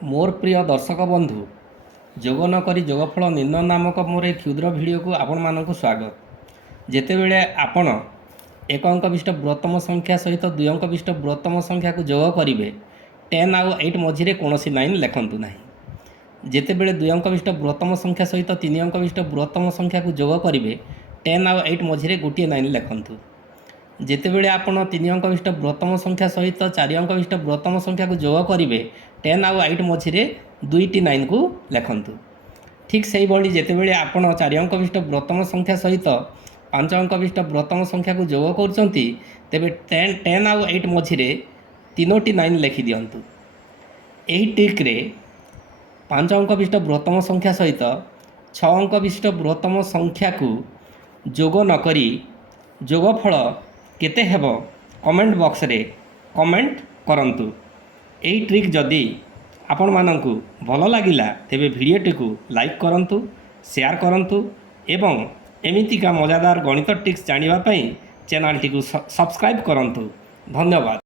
मोर प्रिय दर्शक बंधु जोग नक जोगफल निर्णय नामक मोर एक क्षुद्र भिडियो को आपण मानक स्वागत। जितेबले आपण एक अंक विशिष्ट बृहत्तम संख्या सहित 2 अंक विशिष्ट बृहत्तम संख्या को जोग करेंगे 10 आउ 8 मझे कौन लाइन लिखतु ना। जितेबले 2 अंक विशिष्ट बृहत्तम संख्या सहित 3 अंक विशिष्ट बृहत्तम संख्या को जोग करेंगे 10 आउ 8 मझे गोटे लाइन लिखतु। जितेबले आपण 3 अंक विशिष्ट बृहत्तम संख्या सहित 4 अंक विशिष्ट बृहत्तम संख्या को जोग करेंगे 10 आउ 8 मझे दुईटी लाइन को लिखतु। ठीक से भाई जितेबले आपण 4 अंक विशिष्ट बृहत्तम संख्या सहित 5 अंक विशिष्ट बृहत्तम संख्या को जोग करते तेरे 10 आउ 8 मझे तीनोटी लाइन लिखि दिंतु। यही ट्रिक्रे 5 अंक विशिष्ट बृहत्तम संख्या सहित 6 अंक विशिष्ट बृहत्तम संख्या को जोग नक जोगफल केते हेबो कमेंट बॉक्स रे कमेंट करंतु। यही ट्रिक जदि आपण मानंकु भल लागिला तेबे भिडियोटी को लाइक करंतु, शेयर करंतु एवं एमितिका मजादार गणित ट्रिक्स जानिबा पई चैनल टी को सब्सक्राइब करंतु। धन्यवाद।